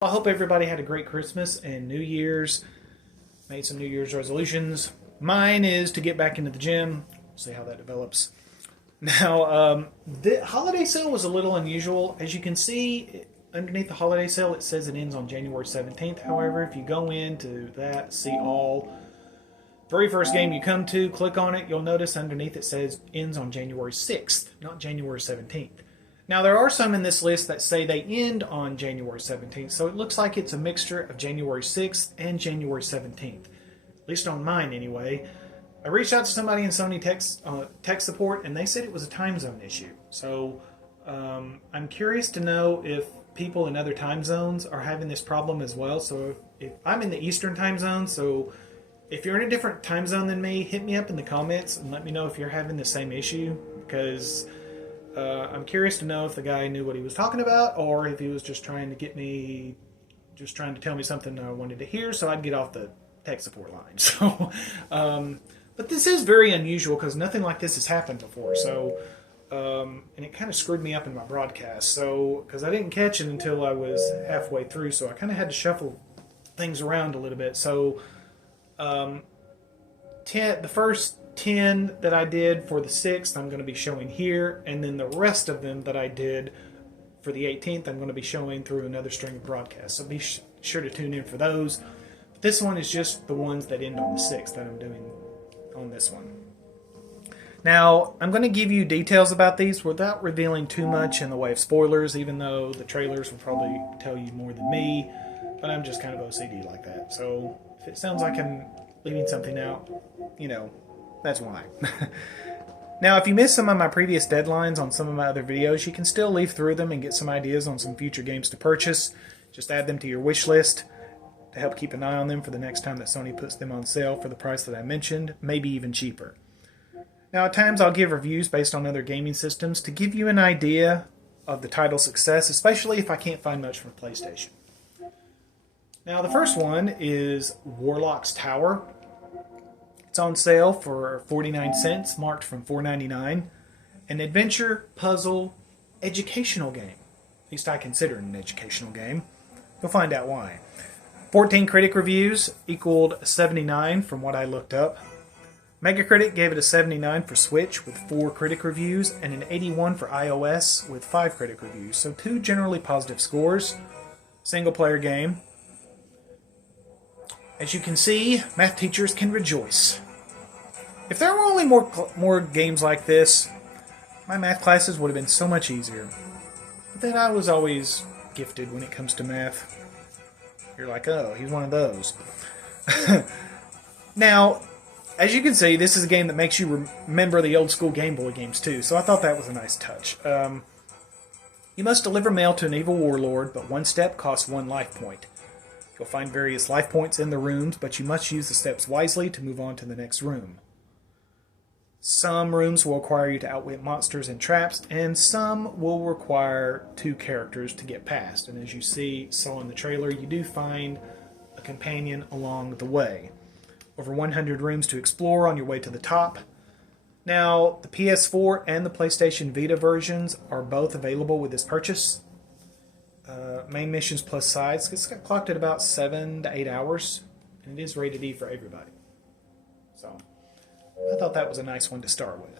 I hope everybody had a great Christmas and New Year's. Made some New Year's resolutions. Mine is to get back into the gym. See how that develops. Now, the holiday sale was a little unusual. As you can see, underneath the holiday sale, it says it ends on January 17th. However, if you go into that, see all, very first game you come to, click on it, you'll notice underneath it says ends on January 6th, not January 17th. Now, there are some in this list that say they end on January 17th, so it looks like it's a mixture of January 6th and January 17th. At least on mine, anyway. I reached out to somebody in Sony tech support, and they said it was a time zone issue. So, I'm curious to know if people in other time zones are having this problem as well. So, if I'm in the Eastern time zone, so if you're in a different time zone than me, hit me up in the comments and let me know if you're having the same issue, because I'm curious to know if the guy knew what he was talking about, or if he was just trying to get me, just trying to tell me something I wanted to hear so I'd get off the tech support line. So, but this is very unusual because nothing like this has happened before. So, and it kind of screwed me up in my broadcast. So, because I didn't catch it until I was halfway through, so I kind of had to shuffle things around a little bit. So, the first 10 that I did for the 6th, I'm going to be showing here, and then the rest of them that I did for the 18th, I'm going to be showing through another string of broadcasts. So be sure to tune in for those. But this one is just the ones that end on the 6th that I'm doing on this one. Now, I'm going to give you details about these without revealing too much in the way of spoilers, even though the trailers will probably tell you more than me, but I'm just kind of OCD like that. So if it sounds like I'm leaving something out, you know, that's why. Now, if you missed some of my previous deadlines on some of my other videos, you can still leaf through them and get some ideas on some future games to purchase. Just add them to your wish list to help keep an eye on them for the next time that Sony puts them on sale for the price that I mentioned, maybe even cheaper. Now, at times I'll give reviews based on other gaming systems to give you an idea of the title's success, especially if I can't find much for PlayStation. Now, the first one is Warlock's Tower. It's on sale for 49 cents, marked from $4.99. An adventure, puzzle, educational game. At least I consider it an educational game. You'll find out why. 14 critic reviews equaled 79 from what I looked up. Metacritic gave it a 79 for Switch with 4 critic reviews and an 81 for iOS with 5 critic reviews. So 2 generally positive scores. Single player game. As you can see, math teachers can rejoice. If there were only more games like this, my math classes would have been so much easier. But then I was always gifted when it comes to math. You're like, oh, he's one of those. Now, as you can see, this is a game that makes you remember the old school Game Boy games too, so I thought that was a nice touch. You must deliver mail to an evil warlord, but one step costs 1 life point. You'll find various life points in the rooms, but you must use the steps wisely to move on to the next room. Some rooms will require you to outwit monsters and traps, and some will require 2 characters to get past. And as you saw in the trailer, you do find a companion along the way. Over 100 rooms to explore on your way to the top. Now, the PS4 and the PlayStation Vita versions are both available with this purchase. Main missions plus sides. It's got clocked at about 7 to 8 hours, and it is rated E for everybody. So, I thought that was a nice one to start with.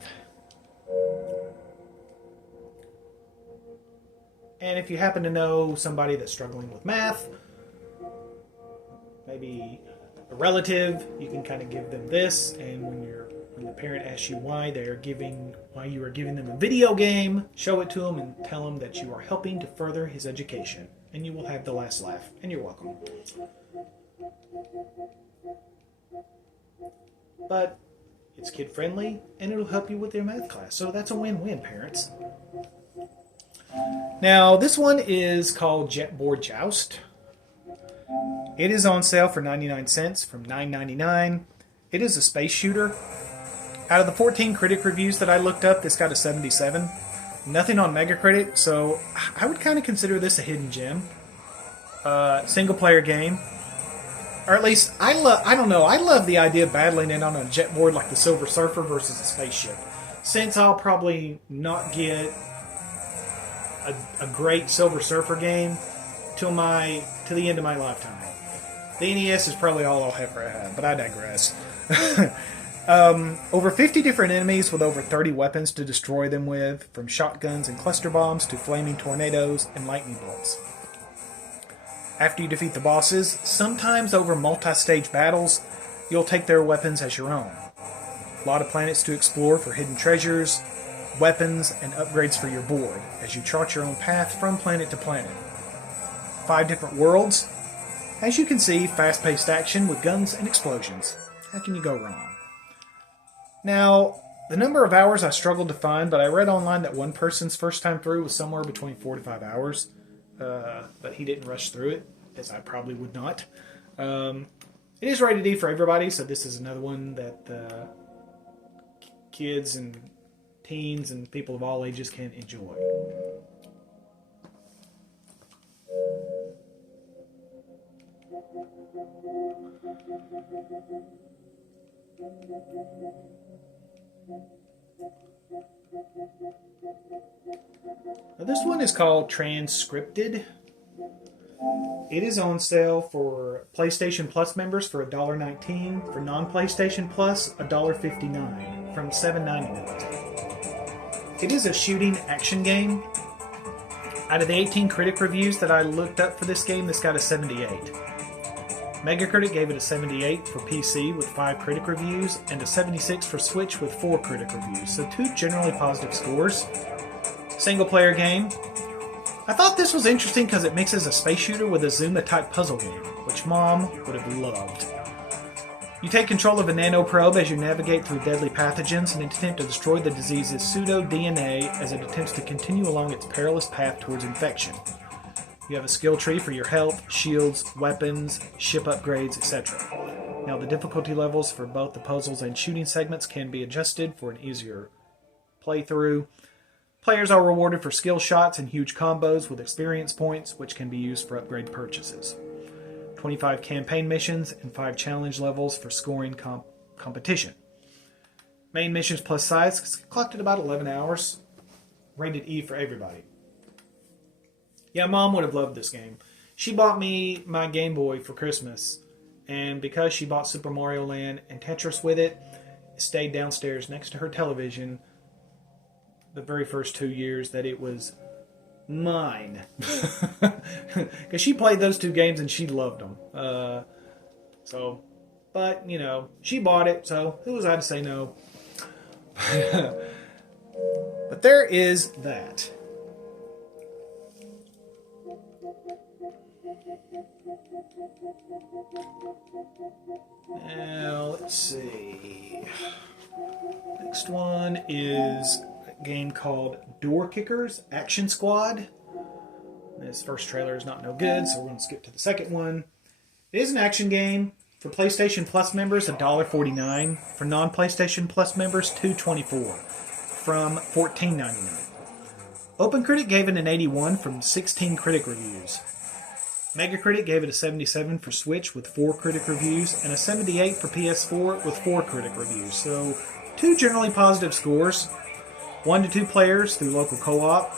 And if you happen to know somebody that's struggling with math, maybe a relative, you can kind of give them this, and when the parent asks you why you are giving them a video game, show it to them and tell them that you are helping to further his education, and you will have the last laugh, and you're welcome. But it's kid friendly, and it'll help you with your math class, so that's a win-win, parents. Now, this one is called Jetboard Joust. It is on sale for 99 cents from $9.99. It is a space shooter. Out of the 14 critic reviews that I looked up, this got a 77. Nothing on Metacritic, so I would kind of consider this a hidden gem. Single player game. Or at least, I don't know, I love the idea of battling it on a jetboard like the Silver Surfer versus a spaceship. Since I'll probably not get a great Silver Surfer game, to the end of my lifetime. The NES is probably all I'll ever have, but I digress. Over 50 different enemies with over 30 weapons to destroy them with, from shotguns and cluster bombs to flaming tornadoes and lightning bolts. After you defeat the bosses, sometimes over multi-stage battles, you'll take their weapons as your own. A lot of planets to explore for hidden treasures, weapons, and upgrades for your board, as you chart your own path from planet to planet. 5 different worlds. As you can see, fast-paced action with guns and explosions. How can you go wrong? Now, the number of hours I struggled to find, but I read online that one person's first time through was somewhere between 4 to 5 hours. But he didn't rush through it, as I probably would not. It is rated E for everybody, so this is another one that kids and teens and people of all ages can enjoy. Now this one is called Transcripted. It is on sale for PlayStation Plus members for $1.19, for non-PlayStation Plus $1.59, from $7.99. It is a shooting action game. Out of the 18 critic reviews that I looked up for this game, this got a 78. Megacritic gave it a 78 for PC with 5 critic reviews, and a 76 for Switch with 4 critic reviews, so 2 generally positive scores. Single player game. I thought this was interesting because it mixes a space shooter with a Zuma-type puzzle game, which Mom would have loved. You take control of a nanoprobe as you navigate through deadly pathogens and attempt to destroy the disease's pseudo-DNA as it attempts to continue along its perilous path towards infection. You have a skill tree for your health, shields, weapons, ship upgrades, etc. Now the difficulty levels for both the puzzles and shooting segments can be adjusted for an easier playthrough. Players are rewarded for skill shots and huge combos with experience points, which can be used for upgrade purchases. 25 campaign missions and 5 challenge levels for scoring competition. Main missions plus sides clocked at about 11 hours. Rated E for everybody. Yeah, Mom would have loved this game. She bought me my Game Boy for Christmas, and because she bought Super Mario Land and Tetris with it, it stayed downstairs next to her television the very first 2 years that it was mine. Because she played those 2 games and she loved them. But, you know, she bought it, so who was I to say no? But there is that. Now, let's see. Next one is a game called Door Kickers Action Squad. This first trailer is not no good, so we're going to skip to the second one. It is an action game. For PlayStation Plus members, $1.49. For non-PlayStation Plus members, $2.24. From $14.99. OpenCritic gave it an 81 from 16 critic reviews. Megacritic gave it a 77 for Switch with 4 critic reviews, and a 78 for PS4 with 4 critic reviews. So, 2 generally positive scores. 1 to 2 players through local co-op.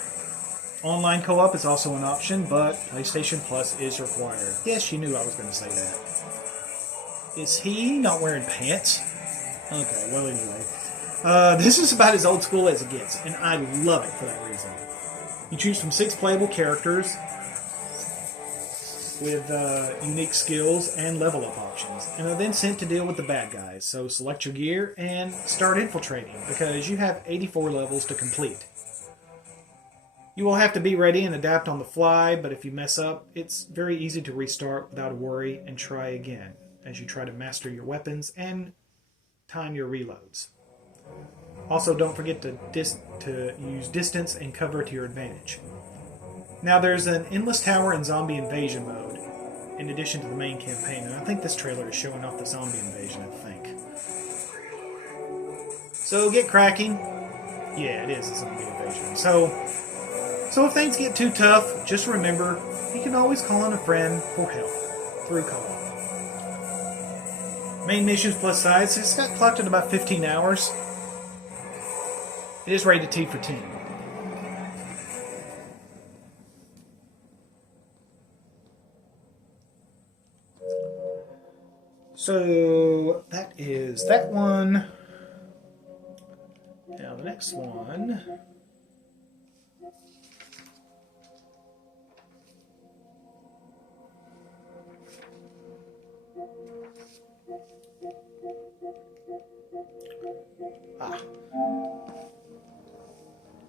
Online co-op is also an option, but PlayStation Plus is required. Yes, you knew I was going to say that. Is he not wearing pants? Okay, well anyway. This is about as old school as it gets, and I love it for that reason. You choose from 6 playable characters with unique skills and level up options, and are then sent to deal with the bad guys. So select your gear and start infiltrating, because you have 84 levels to complete. You will have to be ready and adapt on the fly, but if you mess up, it's very easy to restart without a worry and try again as you try to master your weapons and time your reloads. Also, don't forget to use distance and cover to your advantage. Now, there's an Endless Tower and Zombie Invasion mode, in addition to the main campaign, and I think this trailer is showing off the Zombie Invasion, I think. So, get cracking. Yeah, it is a Zombie Invasion. So if things get too tough, just remember, you can always call on a friend for help through co-op. Main missions plus sides, it's got clocked at about 15 hours. It is rated T for teen. So that is that one. Now the next one.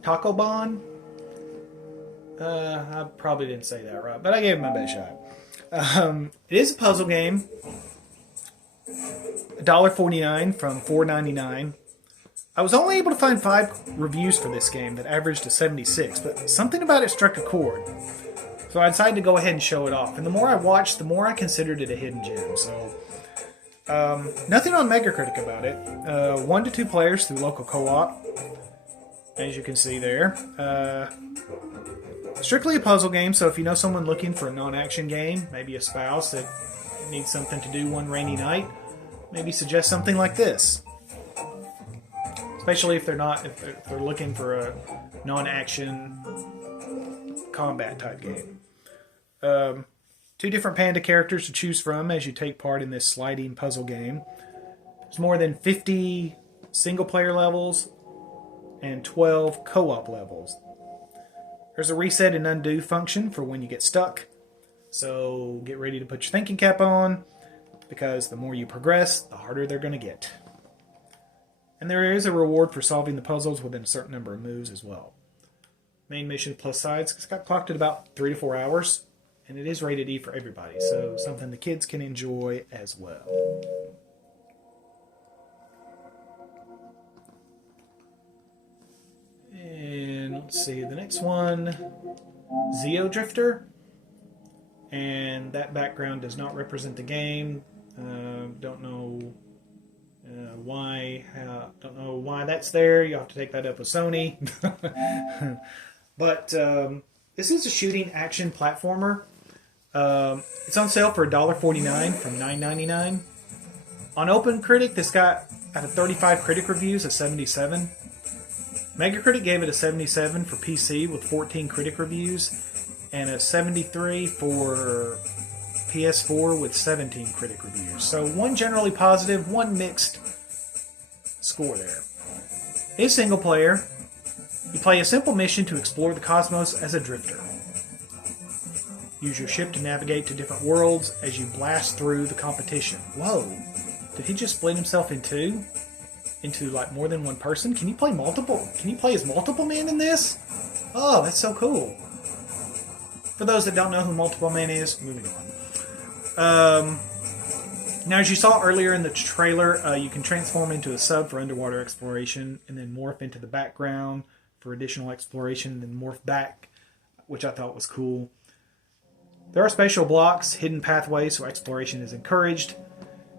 Taqoban. I probably didn't say that right, but I gave it my best shot. It is a puzzle game. $1.49 from $4.99. I was only able to find 5 reviews for this game that averaged to 76, but something about it struck a chord. So I decided to go ahead and show it off. And the more I watched, the more I considered it a hidden gem. So nothing on Metacritic about it. 1 to 2 players through local co-op, as you can see there. Strictly a puzzle game, so if you know someone looking for a non-action game, maybe a spouse that needs something to do one rainy night, maybe suggest something like this. Especially if they're looking for a non-action combat type game. 2 different panda characters to choose from as you take part in this sliding puzzle game. There's more than 50 single-player levels and 12 co-op levels. There's a reset and undo function for when you get stuck. So get ready to put your thinking cap on, because the more you progress, the harder they're going to get. And there is a reward for solving the puzzles within a certain number of moves as well. Main mission plus sides, it's got clocked at about 3 to 4 hours, and it is rated E for everybody, so something the kids can enjoy as well. And let's see, the next one, Xeodrifter. And that background does not represent the game. Don't know why. Don't know why that's there. You'll have to take that up with Sony. But this is a shooting action platformer. It's on sale for $1.49 from $9.99. On OpenCritic, this got out of 35 critic reviews a 77. Metacritic gave it a 77 for PC with 14 critic reviews, and a 73 for PS4 with 17 critic reviews. So 1 generally positive, 1 mixed score there. It's single player. You play a simple mission to explore the cosmos as a drifter. Use your ship to navigate to different worlds as you blast through the competition. Whoa, did he just split himself in 2? Into like more than 1 person? Can you play multiple? Can you play as multiple men in this? Oh, that's so cool. For those that don't know who Multiple Man is, moving on. Now, as you saw earlier in the trailer, you can transform into a sub for underwater exploration, and then morph into the background for additional exploration, and then morph back, which I thought was cool. There are special blocks, hidden pathways, so exploration is encouraged.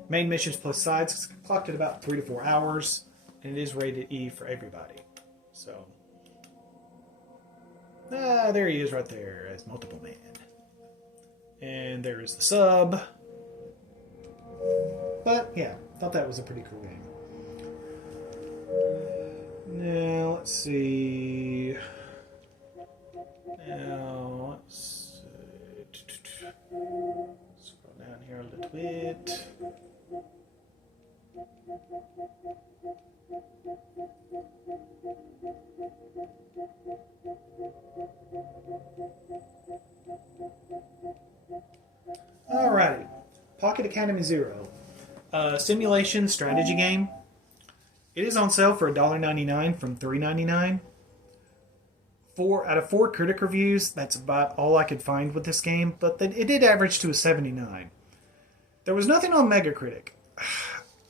Main missions plus sides, it's clocked at about 3 to 4 hours, and it is rated E for everybody. So, there he is right there as Multiple Man. And there is the sub. But, yeah, thought that was a pretty cool game. Now, let's see. Now, let's scroll down here a little bit. Alrighty, Pocket Academy Zero, simulation strategy game. It is on sale for $1.99 from $3.99. 4 out of 4 critic reviews. That's about all I could find with this game, but it did average to a 79. There was nothing on Metacritic.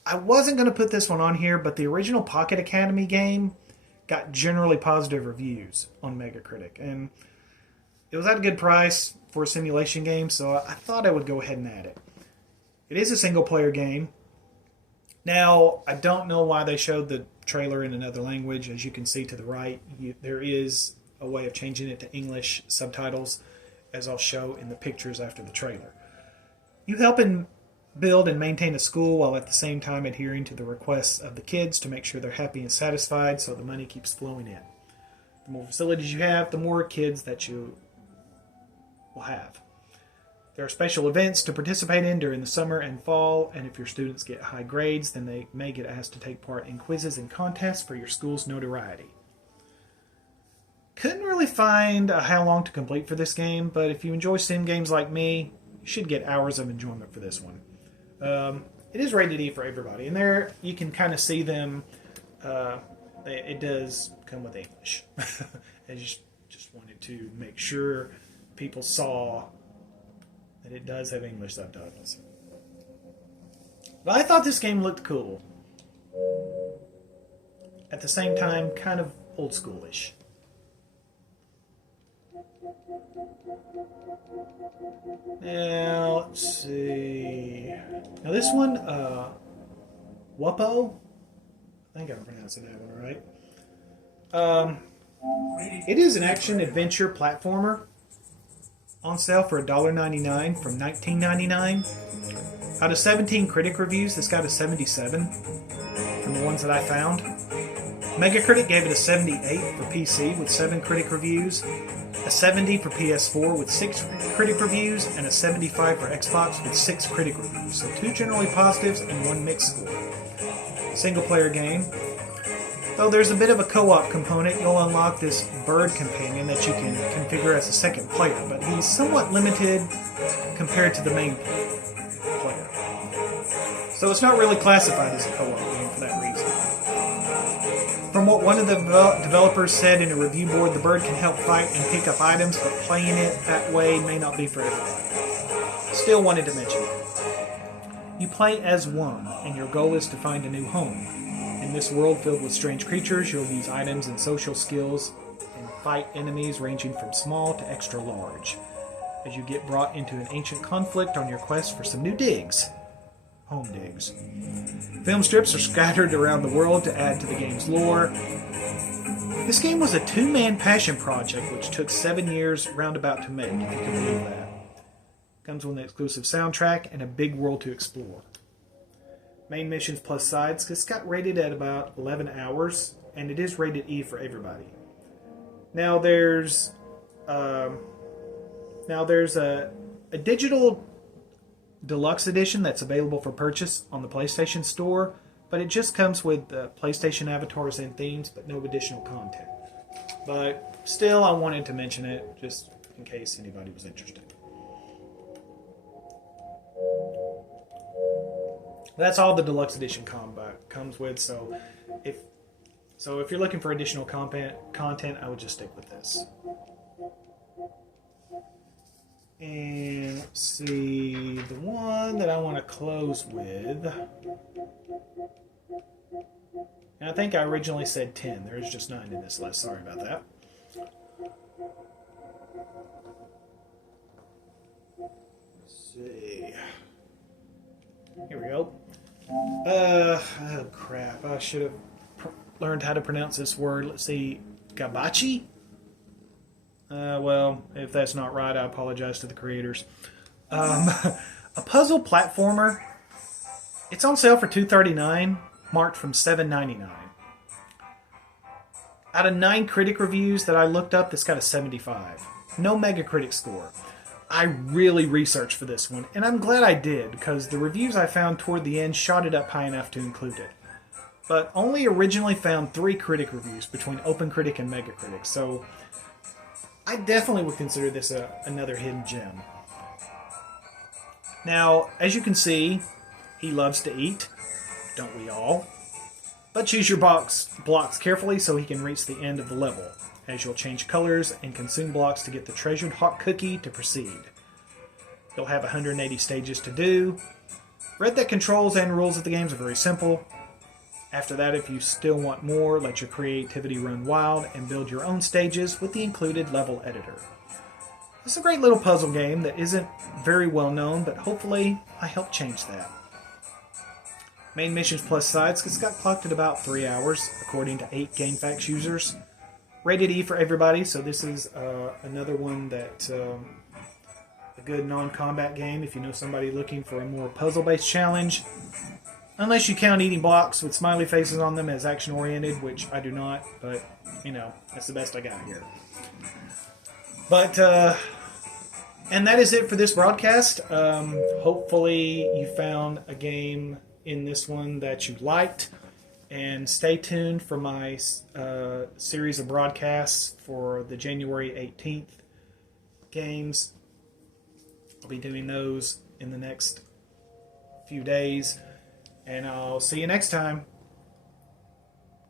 I wasn't going to put this one on here, but the original Pocket Academy game got generally positive reviews on Metacritic, and it was at a good price for a simulation game, so I thought I would go ahead and add it. It is a single-player game. Now, I don't know why they showed the trailer in another language. As you can see to the right, there is a way of changing it to English subtitles, as I'll show in the pictures after the trailer. You help in build and maintain a school while at the same time adhering to the requests of the kids to make sure they're happy and satisfied, so the money keeps flowing in. The more facilities you have, the more kids that you will have. There are special events to participate in during the summer and fall, and if your students get high grades, then they may get asked to take part in quizzes and contests for your school's notoriety. Couldn't really find how long to complete for this game, but if you enjoy sim games like me, you should get hours of enjoyment for this one. It is rated E for everybody, and there you can kind of see them. It does come with English. I just wanted to make sure people saw that it does have English subtitles. But I thought this game looked cool. At the same time, kind of old schoolish. Now, let's see. Now this one, Wuppo. I think I'm pronouncing that one right. It is an action-adventure platformer on sale for $1.99 from $19.99. Out of 17 critic reviews, this got a 77 from the ones that I found. Metacritic gave it a 78 for PC with 7 critic reviews, a 70 for PS4 with 6 critic reviews, and a 75 for Xbox with 6 critic reviews. So 2 generally positives and 1 mixed score. Single-player game. Though there's a bit of a co-op component, you'll unlock this bird companion that you can configure as a second player, but he's somewhat limited compared to the main player. So it's not really classified as a co-op game for that reason. From what one of the developers said in a review board, the bird can help fight and pick up items, but playing it that way may not be for everybody. Still wanted to mention it. You play as one, and your goal is to find a new home. In this world filled with strange creatures, you'll use items and social skills and fight enemies ranging from small to extra large, as you get brought into an ancient conflict on your quest for some new digs. Home digs. Film strips are scattered around the world to add to the game's lore. This game was a 2-man passion project which took 7 years roundabout to make, if you can believe that. Comes with an exclusive soundtrack and a big world to explore. Main missions plus sides. It's got rated at about 11 hours, and it is rated E for everybody. Now there's a digital deluxe edition that's available for purchase on the PlayStation Store, but it just comes with PlayStation avatars and themes, but no additional content. But still, I wanted to mention it just in case anybody was interested. That's all the deluxe edition comes with. So if you're looking for additional content, I would just stick with this. And let's see, the one that I want to close with. And I think I originally said 10. There's just 9 in this list. Sorry about that. Let's see. Here we go. Oh crap. I should have learned how to pronounce this word. Let's see. Gabbuchi? Well, if that's not right, I apologize to the creators. A puzzle platformer. It's on sale for $2.39, marked from $7.99. Out of 9 critic reviews that I looked up, this got a 75. No Metacritic score. I really researched for this one, and I'm glad I did, because the reviews I found toward the end shot it up high enough to include it. But only originally found 3 critic reviews between OpenCritic and Metacritic, so I definitely would consider this another hidden gem. Now, as you can see, he loves to eat, don't we all? But choose your blocks carefully so he can reach the end of the level, as you'll change colors and consume blocks to get the treasured hot cookie to proceed. You'll have 180 stages to do. Read that controls and rules of the games are very simple. After that, if you still want more, let your creativity run wild and build your own stages with the included level editor. This is a great little puzzle game that isn't very well known, but hopefully I helped change that. Main missions plus sides, it's got clocked at about 3 hours, according to 8 GameFAQs users. Rated E for everybody, so this is another one that a good non-combat game if you know somebody looking for a more puzzle-based challenge. Unless you count eating blocks with smiley faces on them as action-oriented, which I do not, but, you know, that's the best I got here. But, And that is it for this broadcast. Hopefully you found a game in this one that you liked. And stay tuned for my series of broadcasts for the January 18th games. I'll be doing those in the next few days. And I'll see you next time.